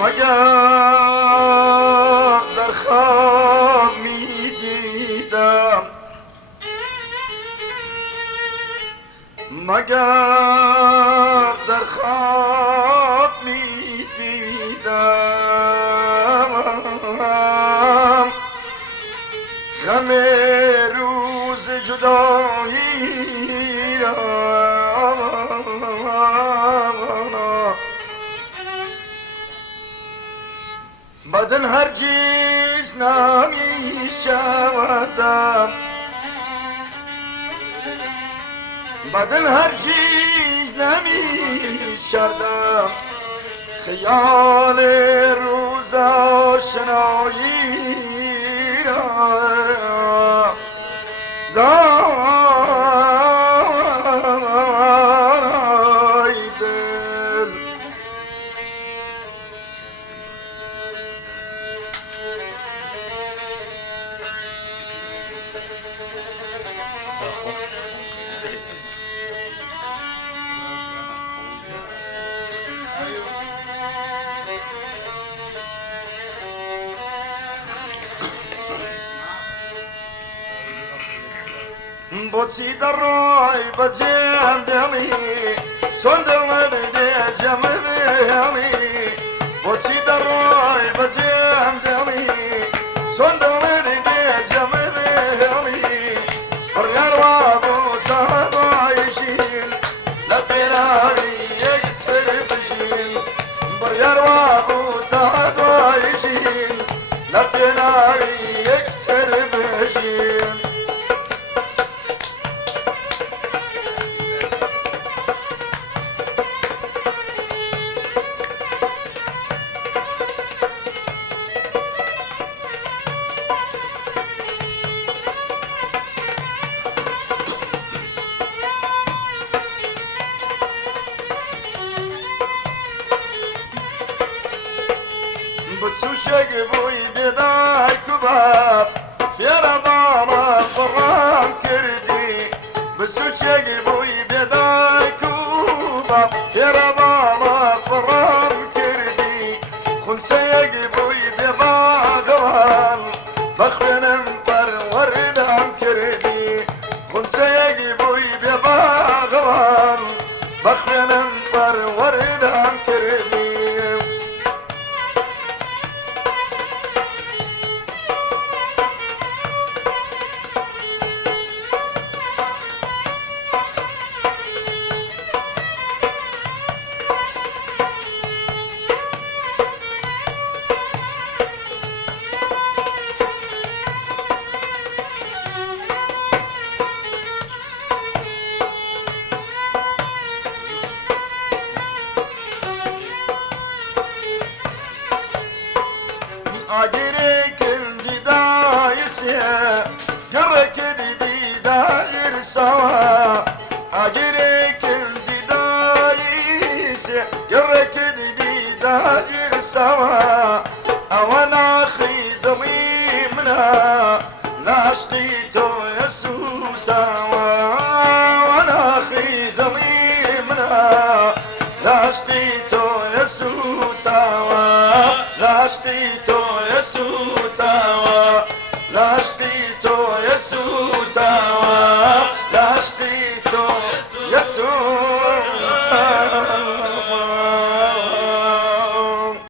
مگر در خواب می دیدم، مگر در خواب می دیدم غم روز جدایی را، بدن هرگز نمی شودم، بدن هرگز نمی شردم خیال روز آشنایی را، زارای دل. بوچی در روی بجم دمی چون دلم به جم دمی، بوچی در روی بجم دمی چون دلم به جم دمی، پرگر و بوتا دایشین لپیرانی یک تر بشین، پرگر و بوتا دایشین لپیرانی یک تر بشین. بچوشک بوی بیدای کباب فیرا بابا فرام کردی، بچوشک بوی بیدای کباب فیرا بابا فرام کردی، خونسیک بوی بیباغوان بخوینم پروردم کردی، خونسیک بوی بیباغوان بخوینم پروردم کردی. اگری کندی دایسه گرکی دی دایر سوا، اگری کندی دایسه گرکی دی دایر سوا، اوانا خیدمی منا لاشقی تو یسوتاوا، اوانا خیدمی منا لاشقی تو یسوتاوا، لاشقی تو يسوع تاوا، لاشقي